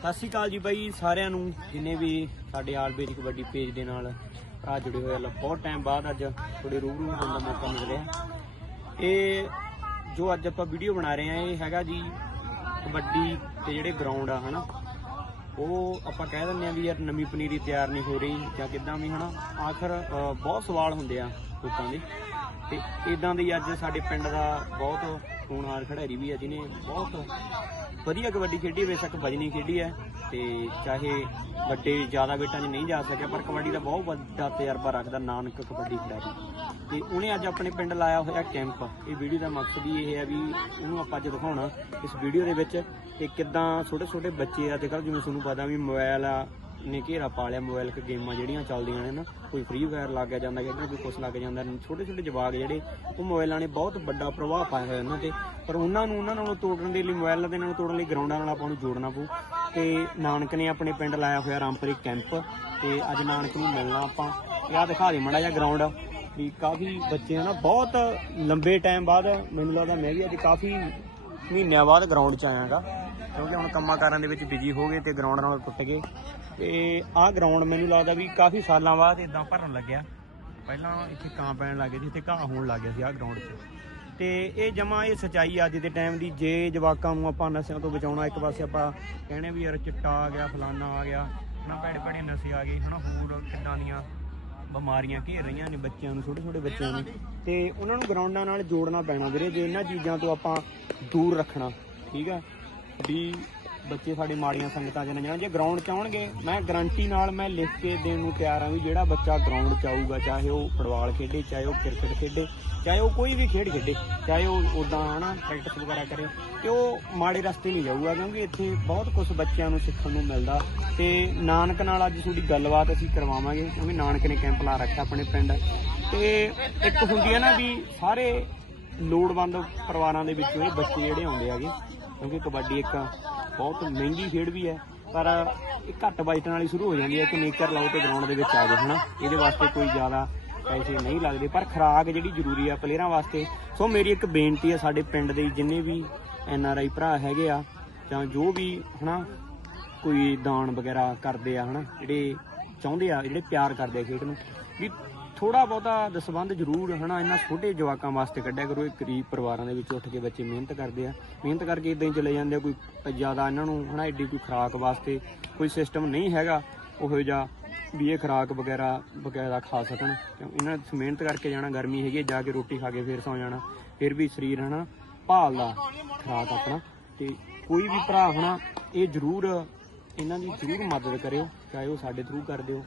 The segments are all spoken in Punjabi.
ਸਤਿ ਸ਼੍ਰੀ ਅਕਾਲ ਜੀ ਬਾਈ ਸਾਰਿਆਂ ਨੂੰ, ਜਿੰਨੇ ਵੀ ਸਾਡੇ ਆਲਬੇਰੀ ਕਬੱਡੀ ਪੇਜ ਦੇ ਨਾਲ ਭਰਾ ਜੁੜੇ ਹੋਏ ਆ ਬਹੁਤ ਟਾਈਮ ਬਾਅਦ ਅੱਜ ਥੋੜੇ ਰੂਬਰੂ ਹੋਣ ਦਾ ਮੌਕਾ ਮਿਲ ਰਿਹਾ। ਇਹ ਜੋ ਅੱਜ ਆਪਾਂ ਵੀਡੀਓ ਬਣਾ ਰਹੇ ਆ ਇਹ ਹੈਗਾ ਜੀ ਕਬੱਡੀ ਤੇ ਜਿਹੜੇ ਗਰਾਊਂਡ ਆ, ਹਨਾ? ਉਹ ਆਪਾਂ ਕਹਿ ਦਿੰਦੇ ਆ ਵੀ ਯਾਰ ਨਵੀਂ ਪਨੀਰੀ ਤਿਆਰ ਨਹੀਂ ਹੋ ਰਹੀ ਜਾਂ ਕਿਦਾਂ ਵੀ, ਹਨਾ? ਆਖਰ ਬਹੁਤ ਸਵਾਲ ਹੁੰਦੇ ਆ ਲੋਕਾਂ ਦੇ। ਤੇ ਇਦਾਂ ਦੇ ਅੱਜ ਸਾਡੇ ਪਿੰਡ ਦਾ ਬਹੁਤ ਹੋਣਹਾਰ ਖਿਡਾਰੀ ਵੀ ਆ, ਜਿਹਨੇ ਬਹੁਤ ਵਧੀਆ ਕਬੱਡੀ ਖੇਡੀ, ਬੇਸ਼ੱਕ ਵਜਨੀ ਖੇਡੀ ਹੈ ਤੇ ਚਾਹੇ ਵੱਡੇ ਜ਼ਿਆਦਾ ਵੇਟਾਂ 'ਚ ਨਹੀਂ ਜਾ ਸਕਿਆ, ਪਰ ਕਬੱਡੀ ਦਾ ਬਹੁਤ ਵੱਡਾ ਤਜਰਬਾ ਰੱਖਦਾ ਨਾਨਕ ਕਬੱਡੀ ਖਿਡਾਰੀ। ਤੇ ਉਹਨੇ ਅੱਜ ਆਪਣੇ ਪਿੰਡ ਲਾਇਆ ਹੋਇਆ ਕੈਂਪ। ਇਹ ਵੀਡੀਓ ਦਾ ਮਕਸਦ ਹੀ ਇਹ ਹੈ ਵੀ ਉਹਨੂੰ ਆਪਾਂ ਅੱਜ ਦਿਖਾਉਣਾ। ਇਸ ਵੀਡੀਓ ਦੇ ਵਿੱਚ ਕਿ ਕਿੱਦਾਂ ਛੋਟੇ ਛੋਟੇ ਬੱਚੇ ਅੱਜ ਕੱਲ੍ਹ ਜਿਵੇਂ ਤੁਹਾਨੂੰ ਪਤਾ ਵੀ ਮੋਬਾਈਲ ਆ ਨੇ ਘੇਰਾ ਪਾ ਲਿਆ ਮੋਬਾਈਲ ਕੇ ਗੇਮਾਂ ਜਿਹੜੀਆਂ ਚੱਲਦੀਆਂ ਨੇ ਨਾ, ਕੋਈ ਫ੍ਰੀ ਫਾਇਰ ਲੱਗ ਗਿਆ ਜਾਂਦਾ ਕਿਤੇ ਕੋਈ ਕੁਛ ਲੱਗ ਜਾਂਦਾ, ਛੋਟੇ ਛੋਟੇ ਜਵਾਕ ਜਿਹੜੇ, ਉਹ ਮੋਬਾਈਲਾਂ ਨੇ ਬਹੁਤ ਵੱਡਾ ਪ੍ਰਭਾਵ ਪਾਇਆ ਹੋਇਆ ਉਹਨਾਂ ਤੇ। ਪਰ ਉਹਨਾਂ ਨੂੰ, ਉਹਨਾਂ ਨਾਲੋਂ ਤੋੜਨ ਦੇ ਲਈ ਮੋਬਾਈਲਾਂ ਦੇ ਨਾਲ ਤੋੜਨ ਲਈ ਗਰਾਊਂਡਾਂ ਨਾਲ ਆਪਾਂ ਨੂੰ ਜੋੜਨਾ ਪਊ। ਤੇ ਨਾਨਕ ਨੇ ਆਪਣੇ ਪਿੰਡ ਲਾਇਆ ਹੋਇਆ ਰਾਮਪੁਰੀ ਕੈਂਪ ਤੇ ਅੱਜ ਨਾਨਕ ਨੂੰ ਮਿਲਣਾ ਆਪਾਂ। ਇਹ ਆਹ ਦਿਖਾ ਦੇ ਮੜਾ ਜਿਹਾ ਗਰਾਊਂਡ ਵੀ ਕਾਫੀ ਬੱਚੇ ਨਾ, ਬਹੁਤ ਲੰਬੇ ਟਾਈਮ ਬਾਅਦ ਮੈਨੂੰ ਲੱਗਦਾ ਮੈਂ ਵੀ ਅੱਜ ਕਾਫੀ ਮਹੀਨਿਆਂ ਬਾਅਦ ਗਰਾਊਂਡ 'ਚ ਆਇਆਗਾ। ਕਿਉਂਕਿ ਹੁਣ ਕੰਮਾਂ ਕਾਰਾਂ ਦੇ ਵਿੱਚ ਬਿਜ਼ੀ ਹੋ ਗਏ ਤੇ ਗਰਾਊਂਡ ਨਾਲ ਟੁੱਟ ਗਏ। ਤੇ ਆਹ ਗਰਾਊਂਡ ਮੈਨੂੰ ਲੱਗਦਾ ਵੀ ਕਾਫੀ ਸਾਲਾਂ ਬਾਅਦ ਇਦਾਂ ਭਰਨ ਲੱਗਿਆ। ਪਹਿਲਾਂ ਇੱਥੇ ਕਾਂ ਪੈਣ ਲੱਗੇ ਸੀ, ਇੱਥੇ ਘਾਹ ਹੋਣ ਲੱਗ ਗਿਆ ਸੀ ਆਹ ਗਰਾਊਂਡ 'ਚ। ਤੇ ਇਹ ਜਮਾ ਇਹ ਸਚਾਈ ਅੱਜ ਦੇ ਟਾਈਮ ਦੀ, ਜੇ ਜਵਾਕਾਂ ਨੂੰ ਆਪਾਂ ਨਸ਼ਿਆਂ ਤੋਂ ਬਚਾਉਣਾ, ਇੱਕ ਪਾਸੇ ਆਪਾਂ ਕਹਿੰਦੇ ਵੀ ਯਾਰ ਚਿੱਟਾ ਆ ਗਿਆ, ਫਲਾਨਾ ਆ ਗਿਆ, ਹਨਾ ਭੈੜੇ ਭੈੜੇ ਨਸ਼ੇ ਆ ਗਏ, ਹਨਾ ਹੋਰ ਕਿੱਦਾਂ ਦੀਆਂ ਬਿਮਾਰੀਆਂ ਘੇਰ ਰਹੀਆਂ ਨੇ ਬੱਚਿਆਂ ਨੂੰ, ਛੋਟੇ ਛੋਟੇ ਬੱਚਿਆਂ ਨੂੰ। ਤੇ ਉਹਨਾਂ ਨੂੰ ਗਰਾਊਂਡਾਂ ਨਾਲ ਜੋੜਨਾ ਪੈਣਾ ਵੀਰੇ, ਜੇ ਇਹਨਾਂ ਚੀਜ਼ਾਂ ਤੋਂ ਆਪਾਂ ਦੂਰ ਰੱਖਣਾ, ਠੀਕ ਆ? ਵੀ ਬੱਚੇ ਸਾਡੇ ਮਾੜੀਆਂ ਸੰਗਤਾਂ 'ਚ ਨਾ ਜਾਣ ਜੇ ਗਰਾਊਂਡ 'ਚ ਆਉਣਗੇ, ਮੈਂ ਗਰੰਟੀ ਨਾਲ ਮੈਂ ਲਿਖ ਕੇ ਦੇਣ ਨੂੰ ਤਿਆਰ ਹਾਂ ਵੀ ਜਿਹੜਾ ਬੱਚਾ ਗਰਾਊਂਡ 'ਚ ਆਊਗਾ, ਚਾਹੇ ਉਹ ਫੁੱਟਬਾਲ ਖੇਡੇ, ਚਾਹੇ ਉਹ ਕ੍ਰਿਕਟ ਖੇਡੇ, ਚਾਹੇ ਉਹ ਕੋਈ ਵੀ ਖੇਡ ਖੇਡੇ, ਚਾਹੇ ਉਹ ਉਦਾਂ ਹਨਾ ਪ੍ਰੈਕਟਿਸ ਵਗੈਰਾ ਕਰੇ, ਤੇ ਉਹ ਮਾੜੇ ਰਸਤੇ ਨਹੀਂ ਜਾਊਗਾ, ਕਿਉਂਕਿ ਇੱਥੇ ਬਹੁਤ ਕੁਝ ਬੱਚਿਆਂ ਨੂੰ ਸਿੱਖਣ ਨੂੰ ਮਿਲਦਾ। ਤੇ ਨਾਨਕ ਨਾਲ ਅੱਜ ਤੁਹਾਡੀ ਗੱਲਬਾਤ ਅਸੀਂ ਕਰਵਾਵਾਂਗੇ, ਕਿਉਂਕਿ ਨਾਨਕ ਨੇ ਕੈਂਪ ਲਾ ਰੱਖਿਆ ਆਪਣੇ ਪਿੰਡ। ਤੇ ਇੱਕ ਹੁੰਦੀ ਹੈ ਨਾ ਵੀ ਸਾਰੇ ਲੋੜਵੰਦ ਪਰਿਵਾਰਾਂ ਦੇ ਵਿੱਚੋਂ ਇਹ ਬੱਚੇ ਜਿਹੜੇ ਆਉਂਦੇ ਹੈਗੇ ਕਿਉਂਕਿ ਕਬੱਡੀ ਇੱਕ ਬਹੁਤ ਮਹਿੰਗੀ ਖੇਡ ਵੀ ਹੈ, ਪਰ ਇਹ ਘੱਟ ਬਜਟ ਨਾਲ ਹੀ ਸ਼ੁਰੂ ਹੋ ਜਾਂਦੀ ਹੈ ਕਿ ਨੇਕਰ ਲਾਓ ਤੇ ਗਰਾਊਂਡ ਦੇ ਵਿੱਚ ਆ ਜਾਓ, ਹਨਾ? ਇਹਦੇ ਵਾਸਤੇ ਕੋਈ ਜ਼ਿਆਦਾ ਪੈਸੇ ਨਹੀਂ ਲੱਗਦੇ, ਪਰ ਖੁਰਾਕ ਜਿਹੜੀ ਜ਼ਰੂਰੀ ਆ ਪਲੇਅਰਾਂ ਵਾਸਤੇ। ਸੋ ਮੇਰੀ ਇੱਕ ਬੇਨਤੀ ਆ ਸਾਡੇ ਪਿੰਡ ਦੇ ਜਿੰਨੇ ਵੀ ਐਨ ਆਰ ਆਈ ਭਰਾ ਹੈਗੇ ਆ, ਜਾਂ ਜੋ ਵੀ, ਹਨਾ, ਕੋਈ ਦਾਨ ਵਗੈਰਾ ਕਰਦੇ ਆ, ਹਨਾ, ਜਿਹੜੇ ਚਾਹੁੰਦੇ ਆ, ਜਿਹੜੇ ਪਿਆਰ ਕਰਦੇ ਆ ਖੇਡ ਨੂੰ, ਵੀ ਥੋੜਾ ਬਹੁਤਾ ਦਸਬੰਧ ਜ਼ਰੂਰ ਹਨਾ ਇਹਨਾਂ ਛੋਟੇ ਜਵਾਕਾਂ ਵਾਸਤੇ ਕੱਢਿਆ ਕਰੋ ਇਹ ਗਰੀਬ ਪਰਿਵਾਰਾਂ ਦੇ ਵਿੱਚ ਉੱਠ ਕੇ ਬੱਚੇ ਮਿਹਨਤ ਕਰਦੇ ਆ। ਮਿਹਨਤ ਕਰਕੇ ਇਦਾਂ ਹੀ ਚਲੇ ਜਾਂਦੇ ਆ ਕੋਈ ਜ਼ਿਆਦਾ ਇਹਨਾਂ ਨੂੰ ਹਨਾ ਐਡੀ ਕੋਈ ਖੁਰਾਕ ਵਾਸਤੇ ਕੋਈ ਸਿਸਟਮ ਨਹੀਂ ਹੈਗਾ ਉਹੋ ਜਿਹਾ ਵੀ ਇਹ ਖੁਰਾਕ ਵਗੈਰਾ ਵਗੈਰਾ ਖਾ ਸਕਣ। ਇਹਨਾਂ ਨੇ ਮਿਹਨਤ ਕਰਕੇ ਜਾਣਾ ਗਰਮੀ ਹੈਗੀ ਹੈ, ਜਾ ਕੇ ਰੋਟੀ ਖਾ ਕੇ ਫੇਰ ਸੌ ਜਾਣਾ ਫਿਰ ਵੀ ਸਰੀਰ ਹਨਾ ਭਾਲਦਾ ਖੁਰਾਕ ਆਪਣਾ। ਤੇ ਕੋਈ ਵੀ ਭਰਾ ਹਨਾ ਇਹ ਜ਼ਰੂਰ ਇਹਨਾਂ ਦੀ ਜ਼ਰੂਰ ਮਦਦ ਕਰਿਓ ਚਾਹੇ ਉਹ ਸਾਡੇ ਥਰੂ ਕਰ ਦਿਓ।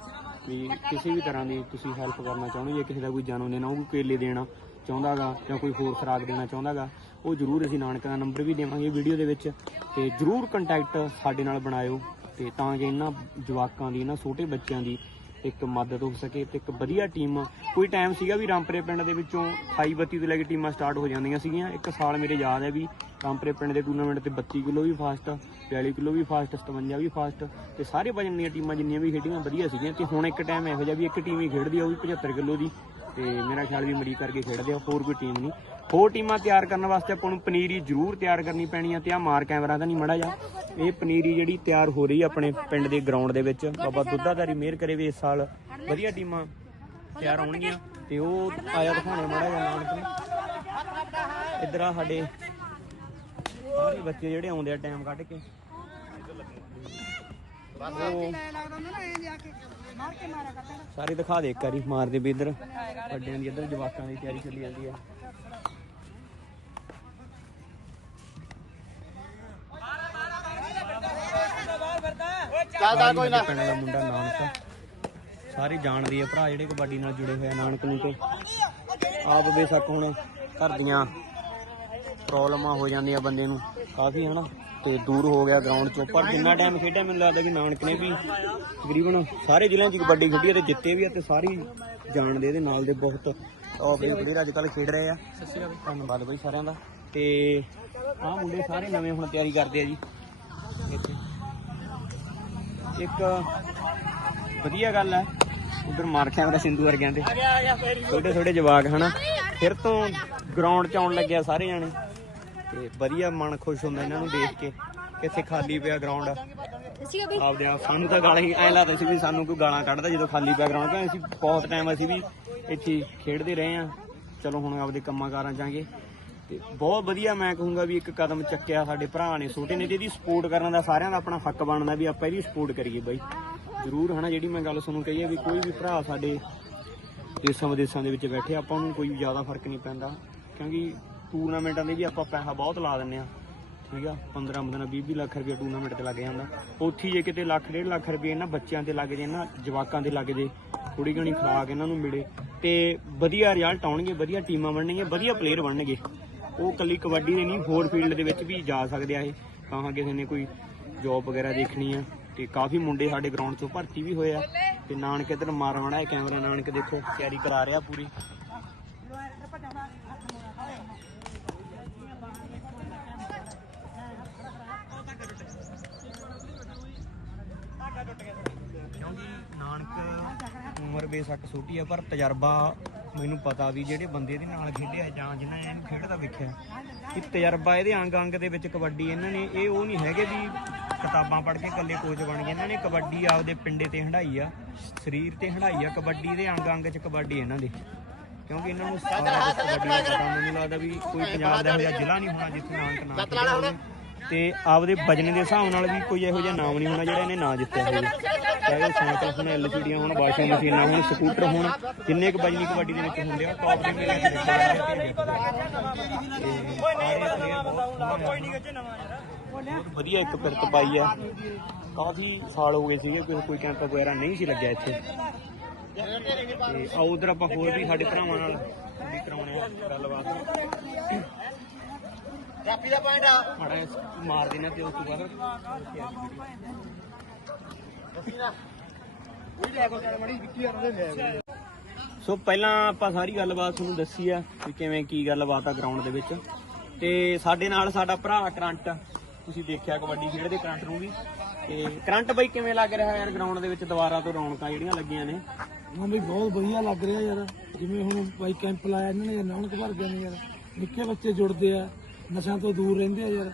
ਵੀ ਕਿਸੇ ਵੀ ਤਰ੍ਹਾਂ ਦੀ ਤੁਸੀਂ ਹੈਲਪ ਕਰਨਾ ਚਾਹੁੰਦੇ ਜੇ ਕਿਸੇ ਦਾ ਕੋਈ ਜਨਮ ਦਿਨ ਉਹ ਕੋਈ ਕੇਲੇ ਦੇਣਾ ਚਾਹੁੰਦਾਗਾ ਜਾਂ ਕੋਈ ਹੋਰ ਖੁਰਾਕ ਦੇਣਾ ਚਾਹੁੰਦਾਗਾ, ਉਹ ਜ਼ਰੂਰ ਅਸੀਂ ਨਾਨਕ ਦਾ ਨੰਬਰ ਵੀ ਦੇਵਾਂਗੇ ਵੀਡੀਓ ਦੇ ਵਿੱਚ ਤੇ ਜ਼ਰੂਰ ਕੰਟੈਕਟ ਸਾਡੇ ਨਾਲ ਬਣਾਇਓ ਤੇ ਤਾਂ ਕਿ ਇਹਨਾਂ ਜਵਾਕਾਂ ਦੀ, ਇਹਨਾਂ ਛੋਟੇ ਬੱਚਿਆਂ ਦੀ ਇੱਕ ਮਦਦ ਹੋ ਸਕੇ ਤੇ ਇੱਕ ਵਧੀਆ ਟੀਮ। ਕੋਈ ਟਾਈਮ ਸੀਗਾ ਵੀ ਰਾਮਪਰੇ ਪਿੰਡ ਦੇ ਵਿੱਚੋਂ 28 32 ਤੋਂ ਲੈ ਕੇ ਟੀਮਾਂ ਸਟਾਰਟ ਹੋ ਜਾਂਦੀਆਂ ਸੀਗੀਆਂ। ਇੱਕ ਸਾਲ ਮੇਰੇ ਯਾਦ ਹੈ ਵੀ ਰਾਮਪਰੇ ਪਿੰਡ ਦੇ ਟੂਰਨਾਮੈਂਟ ਤੇ 32 ਕਿਲੋ ਵੀ ਫਾਸਟ 42 ਕਿਲੋ ਵੀ ਫਾਸਟ 57 ਵੀ ਫਾਸਟ ਤੇ ਸਾਰੇ ਵਜਨ ਦੀਆਂ ਟੀਮਾਂ ਜਿੰਨੀਆਂ ਵੀ ਖੇਡੀਆਂ, ਵਧੀਆ ਸੀਗੀਆਂ। ਤੇ ਹੁਣ ਇੱਕ ਟਾਈਮ ਇਹੋ ਜਿਹਾ ਵੀ ਇੱਕ ਟੀਮ ਹੀ ਖੇਡਦੀ ਆ, ਉਹ ਵੀ 75 ਕਿਲੋ ਦੀ। ਤੇ ਮੇਰਾ ਖਿਆਲ ਵੀ ਮਰੀ ਕਰਕੇ ਖੇਡਦੇ ਆ, ਹੋਰ ਕੋਈ ਟੀਮ ਨਹੀਂ। ਹੋਰ ਟੀਮਾਂ ਤਿਆਰ ਕਰਨ ਵਾਸਤੇ ਆਪਾਂ ਨੂੰ ਪਨੀਰੀ ਜ਼ਰੂਰ ਤਿਆਰ ਕਰਨੀ ਪੈਣੀ ਆ ਤੇ ਆ ਮਾਰ ਕੈਮਰਾ ਤਾਂ ਨਹੀਂ ਮੜਾ ਜਾ ਇਹ ਪਨੀਰੀ ਜਿਹੜੀ ਤਿਆਰ ਹੋ ਰਹੀ ਆਪਣੇ ਪਿੰਡ ਦੇ ਗਰਾਊਂਡ ਦੇ ਵਿੱਚ। ਬਾਬਾ ਦੁੱਧਾਧਾਰੀ ਮਿਹਰ ਕਰੇ ਵੀ ਇਸ ਸਾਲ ਵਧੀਆ ਟੀਮਾਂ ਤਿਆਰ ਹੋਣਗੀਆਂ ਤੇ ਉਹ ਆਇਆ ਦਿਖਾਉਣੇ ਮੜਾ ਜਾ ਨਾਨਕ ਨੇ ਆ ਸਾਡੇ ਸਾਰੇ ਬੱਚੇ ਜਿਹੜੇ ਆਉਂਦੇ ਆ ਟਾਈਮ ਕੱਢ ਕੇ। ਉਹ ਸਾਰੇ ਦਿਖਾ ਦੇ ਇੱਕ ਵਾਰੀ ਮਾਰਦੇ ਵੀ ਇੱਧਰ। ਵੱਡਿਆਂ ਦੀ ਇੱਧਰ ਜਵਾਕਾਂ ਦੀ ਤਿਆਰੀ ਚੱਲੀ ਜਾਂਦੀ ਆ। ਚੱਲਦਾ ਕੋਈ ਨਾ। ਪਿੰਡ ਦਾ ਮੁੰਡਾ ਨਾਨਕ ਸਾਰੇ ਜਾਣਦੇ ਆ ਭਰਾ ਜਿਹੜੇ ਕਬੱਡੀ ਨਾਲ ਜੁੜੇ ਹੋਏ ਆ ਨਾਨਕ ਨੂੰ ਤੇ। ਆਪ ਬੇਸ਼ੱਕ ਹੁਣ ਘਰ ਦੀਆਂ ਪ੍ਰੋਬਲਮਾਂ ਹੋ ਜਾਂਦੀਆਂ ਬੰਦੇ ਨੂੰ। ਕਾਫੀ ਹਨਾ ਤੇ ਦੂਰ ਹੋ ਗਿਆ ਗਰਾਊਂਡ ਚੋਂ, ਪਰ ਜਿੰਨਾ ਟਾਈਮ ਖੇਡਿਆ, ਮੈਨੂੰ ਲੱਗਦਾ ਕਿ ਨਾਨਕ ਨੇ ਵੀ ਤਕਰੀਬਨ ਸਾਰੇ ਜ਼ਿਲ੍ਹਿਆਂ 'ਚ ਕਬੱਡੀ ਖੇਡੀ ਤੇ ਜਿੱਤੇ ਵੀ ਆ ਤੇ ਸਾਰੇ ਜਾਣਦੇ ਇਹਦੇ ਨਾਲ ਦੇ ਬਹੁਤ ਟੌਪ ਦੇ ਪਲੇਅਰ ਅੱਜ ਕੱਲ੍ਹ ਖੇਡ ਰਹੇ ਆ। ਧੰਨਵਾਦ ਬਈ ਸਾਰਿਆਂ ਦਾ। ਤੇ ਆਹ ਮੁੰਡੇ ਸਾਰੇ ਨਵੇਂ ਹੁਣ ਤਿਆਰੀ ਕਰਦੇ ਆ ਜੀ। ਇੱਥੇ। ਇੱਕ ਵਧੀਆ ਗੱਲ ਹੈ ਉਧਰ ਮਾਰ ਕੈਮਰਾ ਸਿੰਧੂ ਵਰਗਿਆਂ ਦੇ। ਛੋਟੇ ਛੋਟੇ ਜਵਾਕ ਹਨਾ, ਫਿਰ ਤੋਂ ਗਰਾਊਂਡ 'ਚ ਆਉਣ ਲੱਗਿਆ ਸਾਰੇ ਜਾਣੇ। ਤੇ ਵਧੀਆ ਮਨ ਖੁਸ਼ ਹੁੰਦਾ ਇਹਨਾਂ ਨੂੰ ਦੇਖ ਕੇ, ਕਿੱਥੇ ਖਾਲੀ ਪਿਆ ਗਰਾਊਂਡ ਅਸੀਂ ਅਭੀ ਆਪਦੇ ਆਪ ਸਾਨੂੰ ਤਾਂ ਗਾਲਾਂ ਹੀ ਐ ਲੱਗਦਾ ਸੀ ਵੀ ਸਾਨੂੰ ਕੋਈ ਗਾਲਾਂ ਕੱਢਦਾ ਜਦੋਂ ਖਾਲੀ ਪਿਆ ਗਰਾਊਂਡ ਤਾਂ ਅਸੀਂ ਬਹੁਤ ਟਾਈਮ ਅਸੀਂ ਵੀ ਇੱਥੇ ਖੇਡਦੇ ਰਹੇ ਆ ਚਲੋ ਹੁਣ ਆਪਦੇ ਕੰਮਾਂ ਕਾਰਾਂ ਚਾਂਗੇ ਤੇ ਬਹੁਤ ਵਧੀਆ ਮੈਂ ਕਹੂੰਗਾ ਵੀ ਇੱਕ ਕਦਮ ਚੱਕਿਆ ਸਾਡੇ ਭਰਾ ਨੇ, ਛੋਟੇ ਨੇ ਜਿਹਦੀ ਸਪੋਰਟ ਕਰਨ ਦਾ ਸਾਰਿਆਂ ਦਾ ਆਪਣਾ ਹੱਕ ਬਣਦਾ ਵੀ ਆਪਾਂ ਇਹਦੀ ਸਪੋਰਟ ਕਰੀਏ ਬਾਈ। ਜ਼ਰੂਰ ਹਨਾ, ਜਿਹੜੀ ਮੈਂ ਗੱਲ ਤੁਹਾਨੂੰ ਕਹੀ ਹੈ ਵੀ ਕੋਈ ਵੀ ਭਰਾ ਸਾਡੇ ਦੇਸ਼ਾਂ ਵਿਦੇਸ਼ਾਂ ਦੇ ਵਿੱਚ ਬੈਠੇ, ਆਪਾਂ ਨੂੰ ਕੋਈ ਜ਼ਿਆਦਾ ਫ਼ਰਕ ਨਹੀਂ ਪੈਂਦਾ। ਕਿਉਂਕਿ ਟੂਰਨਾਮੈਂਟਾਂ ਦੇ ਵੀ ਆਪਾਂ ਪੈਸਾ ਬਹੁਤ ਲਾ ਦਿੰਨੇ ਆ ਠੀਕ ਆ? 15 15 20 20 ਲੱਖ ਰੁਪਏ ਟੂਰਨਾਮੈਂਟ ਤੇ ਲੱਗ ਜਾਂਦਾ। ਉੱਥੇ ਜੇ ਕਿਤੇ ਲੱਖ, ਡੇਢ ਲੱਖ ਰੁਪਏ ਇਹਨਾਂ ਬੱਚਿਆਂ ਤੇ ਲੱਗ ਜੇ ਨਾ, ਜਵਾਕਾਂ ਤੇ ਲੱਗ ਜੇ ਥੋੜੀ ਘਣੀ ਖਰਾਕ ਇਹਨਾਂ ਨੂੰ ਮਿਲੇ। ਤੇ ਵਧੀਆ ਰਿਜ਼ਲਟ ਆਉਣਗੇ, ਵਧੀਆ ਟੀਮਾਂ ਬਣਨਗੀਆਂ, ਵਧੀਆ ਪਲੇਅਰ ਬਣਨਗੇ। ਉਹ ਕੱਲੀ ਕਬੱਡੀ ਦੇ ਨਹੀਂ, ਹੋਰ ਫੀਲਡ ਦੇ ਵਿੱਚ ਵੀ ਜਾ ਸਕਦੇ ਆ ਇਹ। ਤਾਂ ਕਿਸੇ ਨੇ ਕੋਈ ਜੌਬ ਵਗੈਰਾ ਦੇਖਣੀ ਆ। ਤੇ ਕਾਫੀ ਮੁੰਡੇ ਸਾਡੇ ਗਰਾਊਂਡ 'ਚੋਂ ਭਰਤੀ ਵੀ ਹੋਏ ਆ। ਤੇ ਨਾਨਕ ਇੱਧਰ ਮਾਰ ਵੜਾ ਹੈ ਕੈਮਰਾ ਨਾਨਕ ਦੇਖੋ, ਤਿਆਰੀ ਕਰਾ ਰਿਹਾ ਪੂਰੀ। ਨਾਨਕ ਉਮਰ ਬੇਸ਼ੱਕ ਛੋਟੀ ਆ ਪਰ ਤਜਰਬਾ ਮੈਨੂੰ ਪਤਾ ਵੀ ਜਿਹੜੇ ਬੰਦੇ ਦੇ ਨਾਲ ਖੇਡਿਆ ਜਾਂ ਜਿਨ੍ਹਾਂ ਨੇ ਇਹਨੂੰ ਖੇਡਦਾ ਵੇਖਿਆ। ਕਿ ਤਜਰਬਾ ਇਹਦੇ ਅੰਗ ਅੰਗ ਦੇ ਵਿੱਚ ਕਬੱਡੀ ਇਹਨਾਂ ਨੇ ਇਹ ਉਹ ਨਹੀਂ ਹੈਗੇ ਵੀ ਕਿਤਾਬਾਂ ਪੜ੍ਹ ਕੇ ਇਕੱਲੇ ਕੋਚ ਬਣ ਗਏ। ਇਹਨਾਂ ਨੇ ਕਬੱਡੀ ਆਪਦੇ ਪਿੰਡੇ ਤੇ ਹੰਡਾਈ ਆ ਸਰੀਰ ਤੇ ਹੰਡਾਈ ਆ ਕਬੱਡੀ ਦੇ ਅੰਗ ਅੰਗ ਚ ਕਬੱਡੀ ਇਹਨਾਂ ਦੇ। ਕਿਉਂਕਿ ਇਹਨਾਂ ਨੂੰ ਸਾਰਾ ਕਬੱਡੀ ਦਾ ਮੈਨੂੰ ਲੱਗਦਾ ਵੀ ਕੋਈ ਪੰਜਾਬ ਦਾ ਇਹੋ ਜ਼ਿਲ੍ਹਾ ਨਹੀਂ ਹੋਣਾ ਜਿੱਥੇ ਨਾਨਕ ਨਾ। ਤੇ ਆਪਦੇ ਵਜਨ ਦੇ ਹਿਸਾਬ ਨਾਲ ਵੀ ਕੋਈ ਇਹੋ ਜਿਹਾ ਨਾਮ ਨਹੀਂ ਹੋਣਾ ਜਿਹੜਾ ਇਹਨੇ ਨਾ ਜਿੱਤਿਆ ਹੋਵੇ। ਚਾਹੇ ਉਹ ਸਾਈਕਲ ਹੁਣ ਐਲਸੀਡੀਆਂ ਹੁਣ, ਵਾਸ਼ਿੰਗ ਮਸ਼ੀਨਾਂ ਹੁਣ, ਸਕੂਟਰ ਹੁਣ, ਜਿੰਨੇ ਕੁ ਵਜਨੀ ਕਬੱਡੀ ਦੇ ਵਿੱਚ ਹੁੰਦੇ ਆ ਟੌਪ ਦੇ ਮੇਰੇ ਵਿੱਚ ਬਹੁਤ ਵਧੀਆ ਇੱਕ ਪਿਰਤ ਪਾਈ ਆ। ਕਾਫੀ ਸਾਲ ਹੋ ਗਏ ਸੀਗੇ, ਕੋਈ ਕੋਈ ਕੈਂਪ ਵਗੈਰਾ ਨਹੀਂ ਸੀ ਲੱਗਿਆ ਇੱਥੇ। ਤੇ ਆਓ ਉਧਰ ਆਪਾਂ ਹੋਰ ਵੀ ਸਾਡੇ ਭਰਾਵਾਂ ਨਾਲ ਵੀ ਕਰਾਉਣੇ ਆ ਗੱਲਬਾਤ। ਕਾਪੀ ਦਾ ਪੁਆਇੰਟ ਆ। ਮਾੜਾ ਜਿਹਾ ਮਾਰ ਦੇਣਾ ਤੇ ਉਸ ਤੋਂ ਬਾਅਦ। ਉਹੀ ਲੈ ਕੋ ਚੱਲ ਮੜੀ ਵਿੱਕੀ ਯਾਰ ਉਹਦੇ ਲੈ ਸੋ ਪਹਿਲਾਂ ਆਪਾਂ ਸਾਰੀ ਗੱਲਬਾਤ ਤੁਹਾਨੂੰ ਦੱਸੀ ਆ ਕਿ ਕਿਵੇਂ ਕੀ ਗੱਲਬਾਤ ਆ ਗਰਾਊਂਡ ਦੇ ਵਿੱਚ। ਤੇ ਸਾਡੇ ਨਾਲ ਸਾਡਾ ਭਰਾ ਕਰੰਟ ਤੁਸੀਂ ਦੇਖਿਆ ਕਬੱਡੀ ਖੇਡਦੇ ਕਰੰਟ ਨੂੰ ਵੀ। ਤੇ ਕਰੰਟ ਬਾਈ ਕਿਵੇਂ ਲੱਗ ਰਿਹਾ ਯਾਰ ਗਰਾਊਂਡ ਦੇ ਵਿੱਚ ਦੁਬਾਰਾ ਤੋਂ ਰੌਣਕਾਂ ਜਿਹੜੀਆਂ ਲੱਗੀਆਂ ਨੇ? ਹਾਂ ਬਈ ਬਹੁਤ ਵਧੀਆ ਲੱਗ ਰਿਹਾ ਯਾਰ। ਜਿਵੇਂ ਹੁਣ ਬਾਈ ਕੈਂਪ ਲਾਇਆ ਇਹਨਾਂ ਨੇ ਨਾਨਕ ਭਰ ਗਏ ਨੇ ਯਾਰ। ਨਿੱਕੇ ਬੱਚੇ ਜੁੜਦੇ ਆ। ਨਸ਼ਿਆਂ ਤੋਂ ਦੂਰ ਰਹਿੰਦੇ ਆ ਯਾਰ।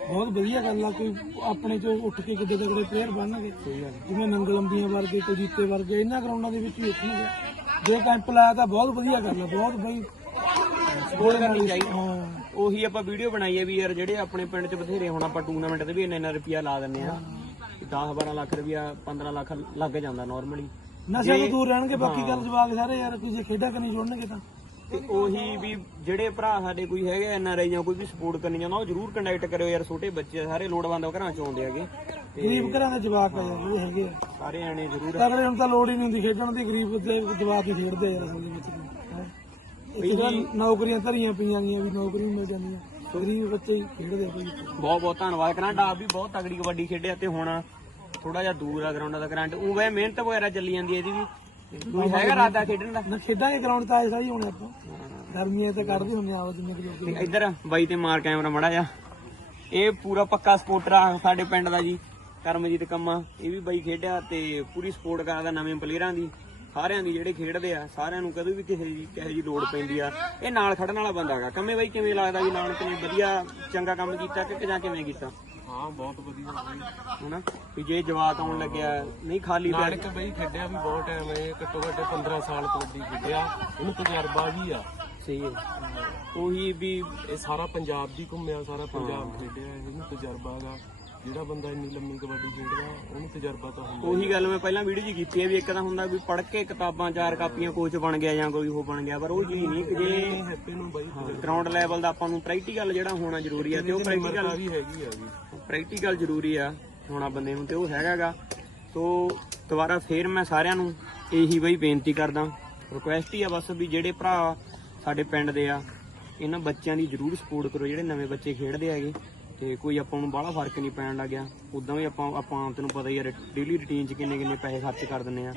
ਬਹੁਤ ਵਧੀਆ ਗੱਲ ਆ ਕੋਈ ਆਪਣੇ ਚੋਂ ਉੱਠ ਕੇ ਕਿੱਡੇ ਤਗੜੇ ਪਲੇਅਰ ਬਣਨਗੇ। ਜਿਵੇਂ ਨੰਗਲੰਬੀਆਂ ਵਰਗੇ ਕੁਜੀਤੇ ਵਰਗੇ ਇਹਨਾਂ ਗਰਾਊਂਡਾਂ ਦੇ ਵਿੱਚ ਵੀ ਉੱਠਣਗੇ। ਜੇ ਕੈਂਪ ਲਾਇਆ ਤਾਂ ਬਹੁਤ ਵਧੀਆ ਗੱਲ ਆ ਬਹੁਤ ਬਈ ਸਪੋਰਟ ਕਰਨੀ ਚਾਹੀਦੀ। ਹਾਂ। ਉਹੀ ਆਪਾਂ ਵੀਡੀਓ ਬਣਾਈ ਹੈ ਵੀ ਯਾਰ ਜਿਹੜੇ ਆਪਣੇ ਪਿੰਡ 'ਚ ਬਥੇਰੇ ਹੁਣ ਆਪਾਂ ਟੂਰਨਾਮੈਂਟ ਤੇ ਵੀ ਇੰਨਾ ਇੰਨਾ ਰੁਪਿਆ ਲਾ ਦਿੰਨੇ ਆ। 10 12 ਲੱਖ ਰੁਪਿਆ 15 ਲੱਖ ਲੱਗ ਜਾਂਦਾ ਨਾਰਮਲੀ ਨਸ਼ਿਆਂ ਤੋਂ ਦੂਰ ਰਹਿਣਗੇ ਬਾਕੀ ਗੱਲ ਜਵਾਕ ਸਾਰੇ ਯਾਰ ਕਿਸੇ ਖੇਡਾਂ ਕਰਨੀ ਜੁੜਨਗੇ ਤਾਂ। ਤੇ ਉਹੀ ਵੀ ਜਿਹੜੇ ਭਰਾ ਸਾਡੇ ਕੋਈ ਹੈਗੇ ਐਨ ਆਰ ਆਈ ਜਾਂ ਕੋਈ ਵੀ ਸਪੋਰਟ ਕਰਨੀ ਚਾਹੁੰਦਾ ਉਹ ਜਰੂਰ ਕੰਟੈਕਟ ਕਰਿਓ ਯਾਰ ਛੋਟੇ ਬੱਚੇ ਆ, ਸਾਰੇ ਲੋੜਵੰਦ ਘਰਾਂ ਚੋਂ ਆਉਂਦੇ ਹੈਗੇ। ਤੇ ਗਰੀਬ ਘਰਾਂ ਦੇ ਜਵਾਕ ਆ ਯਾਰ ਉਹ ਹੈਗੇ ਆ। ਸਾਰੇ ਆਣੇ ਜਰੂਰ। ਤਗੜੇ ਹੁਣ ਤਾਂ ਲੋੜ ਹੀ ਨਹੀਂ ਹੁੰਦੀ ਖੇਡਣ ਦੀ ਗਰੀਬ ਦੇ ਜਵਾਕ ਹੀ ਖੇਡਦੇ ਆ ਯਾਰ ਅਸਲ ਦੇ ਵਿੱਚ। ਹੈਂ। ਇੱਕ ਤਾਂ ਨੌਕਰੀਆਂ ਧਰੀਆਂ ਪਈਆਂ ਗਈਆਂ ਵੀ ਨੌਕਰੀ ਮਿਲ ਜਾਂਦੀਆਂ ਗਰੀਬ ਬੱਚੇ ਹੀ ਖੇਡਦੇ ਆ ਕੋਈ। ਬਹੁਤ ਬਹੁਤ ਧੰਨਵਾਦ ਕਰਾਂ ਆਪ ਵੀ ਬਹੁਤ ਤਗੜੀ ਕਬੱਡੀ ਖੇਡਿਆ ਤੇ ਹੁਣ ਥੋੜਾ ਜਿਹਾ ਦੂਰ ਆ ਗਰਾਊਂਡਾਂ ਦਾ ਕਰੰਟ ਉਹ ਵੇ ਮਿਹਨਤ ਵਗੈਰਾ ਚੱਲੀ ਜਾਂਦੀ ਹੈ ਇਹਦੀ ਵੀ। ਕੋਈ ਹੈਗਾ ਰਾਦਾ ਖੇਡਣ ਦਾ? ਨਾ ਖੇਡਾਂਗੇ ਗਰਾਊਂਡ ਤਾਂ ਆਏ ਸਾਰੀ ਹੋਣੇ ਆਪਾਂ। ਗਰਮੀਆਂ ਤੇ ਕੱਢਦੇ ਹੁੰਦੇ ਆ ਜਿੰਨੇ ਕੁ ਲੋਕ। ਤੇ ਇੱਧਰ ਬਾਈ ਤੇ ਮਾਰ ਕੈਮਰਾ ਮੜਾ ਜਾ ਇਹ ਪੂਰਾ ਪੱਕਾ ਸਪੋਰਟਰ ਆ ਸਾਡੇ ਪਿੰਡ ਦਾ ਜੀ ਕਰਮਜੀਤ ਕੰਮਾ। ਇਹ ਵੀ ਬਾਈ ਖੇਡਿਆ ਤੇ ਪੂਰੀ ਸਪੋਰਟ ਕਰਦਾ ਨਵੇਂ ਪਲੇਅਰਾਂ ਦੀ ਸਾਰਿਆਂ ਦੀ ਜਿਹੜੇ ਖੇਡਦੇ ਆ ਸਾਰਿਆਂ ਨੂੰ ਕਦੋਂ ਵੀ ਕਿਸੇ ਦੀ ਕਿਸੇ ਦੀ ਲੋੜ ਪੈਂਦੀ ਆ। ਇਹ ਨਾਲ ਖੜਨ ਵਾਲਾ ਬੰਦਾ ਹੈਗਾ। ਕੰਮੇ ਬਾਈ ਕਿਵੇਂ ਲੱਗਦਾ ਵੀ ਨਾਨਕ ਨੇ ਵਧੀਆ ਚੰਗਾ ਕੰਮ ਕੀਤਾ ਕਿ ਜਾਂ ਕਿਵੇਂ ਕੀਤਾ? ਹਾਂ ਬਹੁਤ ਵਧੀਆ ਹਨਾ? ਵੀ ਜੇ ਜਵਾਕ ਆਉਣ ਲੱਗਿਆ ਨਹੀਂ ਖਾਲੀ ਪਿਆ ਨਾਨਕ ਬਈ ਖੇਡਿਆ ਵੀ ਬਹੁਤ ਟਾਈਮ ਹੈ ਘੱਟੋ ਘੱਟ 15 ਸਾਲ ਕਬੱਡੀ ਖੇਡਿਆ। ਇਹਨੂੰ ਤਜਰਬਾ ਵੀ ਆ। ਸਹੀ ਹੈ। ਉਹੀ ਵੀ ਇਹ ਸਾਰਾ ਪੰਜਾਬ ਦੀ ਘੁੰਮਿਆ ਸਾਰਾ ਪੰਜਾਬ ਖੇਡਿਆ ਇਹਨੂੰ ਤਜਰਬਾ ਦਾ। ਜਿਹੜਾ ਬੰਦਾ ਇੰਨੀ ਲੰਮੀ ਕਬੱਡੀ ਖੇਡਦਾ ਉਹਨੂੰ ਤਜਰਬਾ ਤਾਂ ਹੁੰਦਾ ਉਹੀ ਗੱਲ ਮੈਂ ਪਹਿਲਾਂ ਵੀਡੀਓ 'ਚ ਕੀਤੀ ਹੈ ਵੀ ਇੱਕ ਤਾਂ ਹੁੰਦਾ ਵੀ ਪੜ੍ਹ ਕੇ ਕਿਤਾਬਾਂ ਚਾਰ ਕਾਪੀਆਂ ਕੋਚ ਬਣ ਗਿਆ ਜਾਂ ਕੋਈ ਉਹ ਬਣ ਗਿਆ ਪਰ ਉਹ ਚੀਜ਼ ਨਹੀਂ ਕਿ ਜੇ ਹੈਪੀ ਨੂੰ ਬਈ ਗਰਾਊਂਡ ਲੈਵਲ ਦਾ ਆਪਾਂ ਨੂੰ ਪ੍ਰੈਕਟੀਕਲ ਜਿਹੜਾ ਹੋਣਾ ਜ਼ਰੂਰੀ ਹੈ ਤੇ ਉਹ ਪ੍ਰੈਕਟੀਕਲ ਵੀ ਹੈਗੀ ਆ ਵੀ ਪ੍ਰੈਕਟੀਕਲ ਜ਼ਰੂਰੀ ਆ, ਹੋਣਾ ਬੰਦੇ ਨੂੰ ਤੇ ਉਹ ਹੈਗਾਗਾ। ਸੋ ਦੁਬਾਰਾ ਫੇਰ ਮੈਂ ਸਾਰਿਆਂ ਨੂੰ ਇਹੀ ਬਈ ਬੇਨਤੀ ਕਰਦਾ ਰਿਕੁਐਸਟ ਹੀ ਆ ਬਸ ਵੀ ਜਿਹੜੇ ਭਰਾ ਸਾਡੇ ਪਿੰਡ ਦੇ ਆ, ਇਹਨਾਂ ਬੱਚਿਆਂ ਦੀ ਜ਼ਰੂਰ ਸਪੋਰਟ ਕਰੋ, ਜਿਹੜੇ ਨਵੇਂ ਬੱਚੇ ਖੇਡਦੇ ਹੈਗੇ। ਤੇ ਕੋਈ ਆਪਾਂ ਨੂੰ ਬਾਹਲਾ ਫ਼ਰਕ ਨਹੀਂ ਪੈਣ ਲੱਗਿਆ। ਉਦਾਂ ਵੀ ਆਪਾਂ ਆਪਾਂ ਤੈਨੂੰ ਪਤਾ ਹੀ ਆ ਡੇਲੀ ਰੁਟੀਨ 'ਚ ਕਿੰਨੇ ਕਿੰਨੇ ਪੈਸੇ ਖਰਚ ਕਰ ਦਿੰਨੇ ਆ।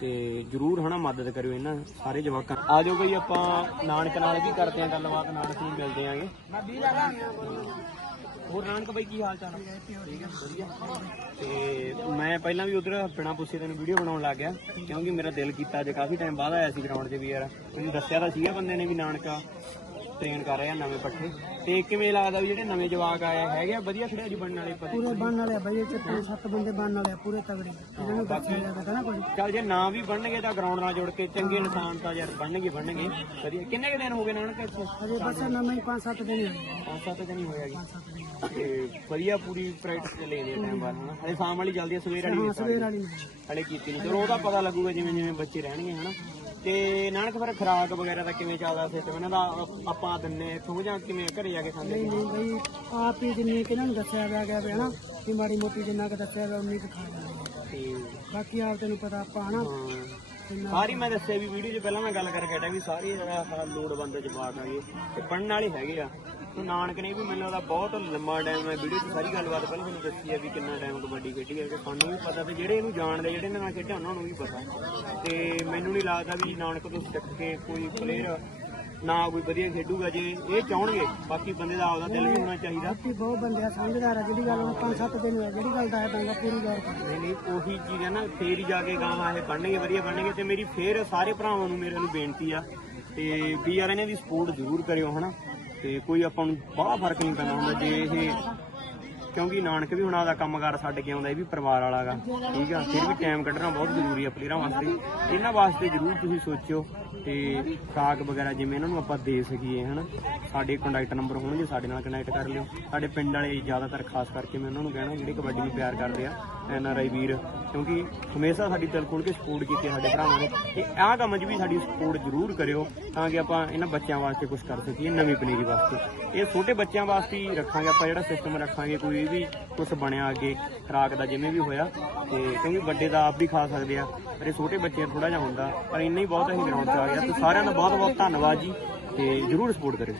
ਤੇ ਜ਼ਰੂਰ ਹਨਾ ਮਦਦ ਕਰਿਓ ਇਹਨਾਂ ਸਾਰੇ ਜਵਾਕਾਂ ਆ ਜਾਓ ਬਈ ਆਪਾਂ ਨਾਨਕ ਨਾਲ ਵੀ ਕਰਦੇ ਆ ਗੱਲਬਾਤ ਨਾਨਕ ਨੂੰ ਮਿਲਦੇ ਆਂਗੇ। ਹੋਰ ਨਾਨਕ ਬਾਈ ਕੀ ਹਾਲ ਚਾਲ ਠੀਕ ਹੈ ਵਧੀਆ ਤੇ ਮੈਂ ਪਹਿਲਾਂ ਵੀ ਉਧਰ ਬਿਨਾ ਪੁੱਛੇ ਤੈਨੂੰ ਵੀਡੀਓ ਬਣਾਉਣ ਲੱਗ ਗਿਆ ਕਿਉਂਕਿ ਮੇਰਾ ਦਿਲ ਕੀਤਾ ਅੱਜ ਕਾਫੀ ਟਾਈਮ ਬਾਅਦ ਆਇਆ ਸੀ ਗਰਾਊਂਡ 'ਚ ਵੀ ਯਾਰ। ਮੈਨੂੰ ਦੱਸਿਆ ਤਾਂ ਸੀਗਾ ਬੰਦੇ ਨੇ ਵੀ ਨਾਨਕਾ ਟ੍ਰੇਨ ਕਰ ਰਹੇ ਨਵੇਂ ਪੱਠੇ। ਤੇ ਕਿਵੇਂ ਲੱਗਦਾ ਵੀ ਜਿਹੜੇ ਨਵੇਂ ਜਵਾਕ ਆਏ ਹੈਗੇ ਆ? ਵਧੀਆ ਖਿਡਾਰੀ ਬਣਨ ਵਾਲੇ ਪਤਾ ਪੂਰੇ ਬਣਨ ਵਾਲੇ ਆ ਬਾਈ ਇਹ ਚ ਪੰਜ ਸੱਤ ਬੰਦੇ ਬਣਨ ਵਾਲੇ ਆ ਪੂਰੇ ਤਗੜੇ ਇਹਨਾਂ ਨੂੰ ਦੱਸਿਆ ਜਾਂਦਾ ਨਾ ਕੁਝ ਚੱਲ ਜੇ ਨਾ ਵੀ ਬਣਨਗੇ ਤਾਂ ਗਰਾਊਂਡ ਨਾਲ ਜੁੜ ਕੇ ਚੰਗੇ ਇਨਸਾਨ ਤਾਂ ਯਾਰ ਬਣਨਗੇ ਬਣਨਗੇ। ਵਧੀਆ। ਕਿੰਨੇ ਕੁ ਦਿਨ ਹੋ ਗਏ ਨਾਨਕ ਇੱਥੇ? ਅਜੇ ਬਸ ਨਵੇਂ ਹੀ ਪੰਜ ਸੱਤ ਦਿਨ ਹੋਏ ਪੰਜ ਸੱਤ ਦਿਨ ਹੀ ਹੋਇਆ ਜੀ ਤੇ ਵਧੀਆ ਪੂਰੀ ਪ੍ਰੈਕਟਿਸ ਤੇ ਲੈਣੀ ਟਾਈਮ ਬਾਅਦ ਹਨਾ? ਹਲੇ ਸ਼ਾਮ ਵਾਲੀ ਜਲਦੀ ਸਵੇਰ ਵਾਲੀ ਸਵੇਰ ਵਾਲੀ ਹਲੇ ਕੀਤੀ ਨਹੀਂ ਚਲੋ ਉਹਦਾ ਪਤਾ ਲੱਗੂਗਾ ਜਿਵੇਂ ਜਿਵੇਂ ਬੱਚੇ ਰਹਿਣਗੇ ਹਨਾ? ਤੇ ਨਾਨਕ ਫਿਰ ਖਰਾਕ ਵਗੈਰਾ ਦਾ ਕਿਵੇਂ ਚੱਲਦਾ ਸਿਸਟਮ ਇਹਨਾਂ ਦਾ ਆਪ- ਦਿੰਨੇ ਇੱਥੋਂ ਜਾਂ ਕਿਵੇਂ ਘਰੇ ਜਾ ਕੇ ਖਾਂਦੇ ਨਹੀਂ ਨਹੀਂ ਬਈ ਆਪ ਹੀ ਜਿੰਨੇ ਕਿ ਇਹਨਾਂ ਨੂੰ ਦੱਸਿਆ ਗਿਆ ਗਿਆ ਵੀ ਹਨਾ ਕਿ ਮਾੜੀ ਮੋਟੀ ਜਿੰਨਾ ਕੁ ਦੱਸਿਆ ਗਿਆ ਉਨੀ ਕੁ ਖਾ ਲੈਂਦੇ ਤੇ ਬਾਕੀ ਆਪ ਤੈਨੂੰ ਪਤਾ ਆਪਾਂ ਹਨਾ। ਸਾਰੀ ਮੈਂ ਦੱਸਿਆ ਵੀ ਵੀਡੀਓ 'ਚ ਪਹਿਲਾਂ ਮੈਂ ਗੱਲ ਕਰਕੇ ਹਟਿਆ ਵੀ ਸਾਰੀ ਜਿਹੜਾ ਲੋੜਵੰਦ ਜਵਾਕ ਆਗੇ ਤੇ ਪੜਨ ਵਾਲੇ ਹੈਗੇ ਆ। ਤੇ ਨਾਨਕ ਨੇ ਵੀ ਮੈਨੂੰ ਲੱਗਦਾ ਬਹੁਤ ਲੰਮਾ ਟਾਈਮ ਮੈਂ ਵੀਡੀਓ 'ਚ ਸਾਰੀ ਗੱਲਬਾਤ ਪਹਿਲਾਂ ਤੁਹਾਨੂੰ ਦੱਸੀ ਆ ਵੀ ਕਿੰਨਾ ਟਾਈਮ ਕਬੱਡੀ ਖੇਡੀ ਹੈ ਤੇ ਸਾਨੂੰ ਵੀ ਪਤਾ ਤੇ ਜਿਹੜੇ ਇਹਨੂੰ ਜਾਣਦੇ ਜਿਹੜੇ ਇਹਨਾਂ ਨਾਲ ਖੇਡਿਆ ਉਹਨਾਂ ਨੂੰ ਵੀ ਪਤਾ। ਤੇ ਮੈਨੂੰ ਨਹੀਂ ਲੱਗਦਾ ਵੀ ਨਾਨਕ ਤੋਂ ਸਿੱਖ ਕੇ ਕੋਈ ਪਲੇਅਰ ਨਾ ਕੋਈ ਵਧੀਆ ਖੇਡੂਗਾ ਜੇ ਇਹ ਚਾਹਣਗੇ ਬਾਕੀ ਬੰਦੇ ਦਾ ਆਪਦਾ ਦਿਲ ਵੀ ਹੋਣਾ ਚਾਹੀਦਾ। ਬਾਕੀ ਬਹੁਤ ਬੰਦੇ ਆ ਸਮਝਦਾਰ ਆ ਜਿਹੜੀ ਗੱਲ ਹੁਣ ਪੰਜ ਸੱਤ ਦਿਨ ਹੋਏ ਜਿਹੜੀ ਗੱਲ ਦਾ ਹੈ ਬੰਦਾ ਪੂਰੀ ਗੌਰ ਕਰ ਨਹੀਂ ਨਹੀਂ ਉਹੀ ਚੀਜ਼ ਹੈ ਨਾ ਫੇਰ ਹੀ ਜਾ ਕੇ ਗਾਵਾਂ ਇਹ ਬਣਨਗੇ ਵਧੀਆ ਬਣਨਗੇ ਤੇ ਮੇਰੀ ਫੇਰ ਸਾਰੇ ਭਰਾਵਾਂ ਨੂੰ ਮੇਰੇ ਨੂੰ ਬੇਨਤੀ ਆ ਤੇ ਵੀ ਯਾਰ ਇਹਨੇ ਦੀ ਸਪੋਰਟ ਜ਼ਰੂਰ ਕਰਿਓ ਹਨਾ? ਤੇ ਕੋਈ ਆਪਾਂ ਨੂੰ ਬਾਹਲਾ ਫ਼ਰਕ ਨਹੀਂ ਪੈਂਦਾ ਹੁੰਦਾ ਜੇ ਇਹ ਕਿਉਂਕਿ ਨਾਨਕ ਵੀ ਹੁਣ ਆਪਦਾ ਕੰਮਕਾਰ ਛੱਡ ਕੇ ਆਉਂਦਾ, ਇਹ ਵੀ ਪਰਿਵਾਰ ਵਾਲਾਗਾ, ਠੀਕ ਆ? ਫਿਰ ਵੀ ਟਾਈਮ ਕੱਢਣਾ ਬਹੁਤ ਜ਼ਰੂਰੀ ਆ ਪਲੇਅਰਾਂ ਵਾਸਤੇ। ਇਹਨਾਂ ਵਾਸਤੇ ਜ਼ਰੂਰ ਤੁਸੀਂ ਸੋਚਿਓ ਤੇ ਖਰਾਕ ਵਗੈਰਾ ਜਿਵੇਂ ਇਹਨਾਂ ਨੂੰ ਆਪਾਂ ਦੇ ਸਕੀਏ, ਹਨਾ? ਸਾਡੇ ਕੰਟੈਕਟ ਨੰਬਰ ਹੋਣਗੇ, ਸਾਡੇ ਨਾਲ ਕਨੈਕਟ ਕਰ ਲਿਓ। ਸਾਡੇ ਪਿੰਡ ਵਾਲੇ ਜ਼ਿਆਦਾਤਰ ਖਾਸ ਕਰਕੇ ਮੈਂ ਉਹਨਾਂ ਨੂੰ ਕਹਿਣਾ, ਜਿਹੜੇ ਕਬੱਡੀ ਨੂੰ ਪਿਆਰ ਕਰਦੇ ਆ ਐਨ ਆਰ ਆਈ ਵੀਰ, ਕਿਉਂਕਿ ਹਮੇਸ਼ਾ ਸਾਡੀ ਦਿਲ ਖੋਲ ਕੇ ਸਪੋਰਟ ਕੀਤੀ ਸਾਡੇ ਭਰਾਵਾਂ ਨੇ। ਤੇ ਆਹ ਕੰਮ 'ਚ ਵੀ ਸਾਡੀ ਸਪੋਰਟ ਜ਼ਰੂਰ ਕਰਿਓ, ਤਾਂ ਕਿ ਆਪਾਂ ਇਹਨਾਂ ਬੱਚਿਆਂ ਵਾਸਤੇ ਕੁਝ ਕਰ ਸਕੀਏ, ਨਵੀਂ ਪਨੀਰੀ ਵਾਸਤੇ। ਇਹ ਛੋਟੇ ਬੱਚਿਆਂ ਵਾਸਤੇ ਹੀ ਰੱਖਾਂਗੇ, ਆਪਾਂ ਜਿਹੜਾ ਸਿਸਟਮ ਰੱਖਾਂਗੇ, ਕੋਈ ਵੀ ਕੁਝ ਬਣਿਆ ਅੱਗੇ, ਖਰਾਕ ਦਾ ਜਿਵੇਂ ਵੀ ਹੋਇਆ। ਤੇ ਕਿਉਂਕਿ ਵੱਡੇ ਦਾ ਆਪ ਵੀ ਖਾ ਸਕਦੇ ਆ, ਪਰ ਇਹ ਛੋਟੇ ਬੱਚੇ ਥੋੜਾ ਜਿਹਾ ਹੁੰਦਾ, ਪਰ ਇੰਨਾ ਹੀ ਬਹੁਤ ਅਸੀਂ ਗਰਾਊਂਡ 'ਚ ਆ ਗਿਆ ਤੇ ਸਾਰਿਆਂ ਦਾ ਬਹੁਤ ਬਹੁਤ ਧੰਨਵਾਦ ਜੀ, ਤੇ ਜ਼ਰੂਰ ਸਪੋਰਟ ਕਰਿਓ।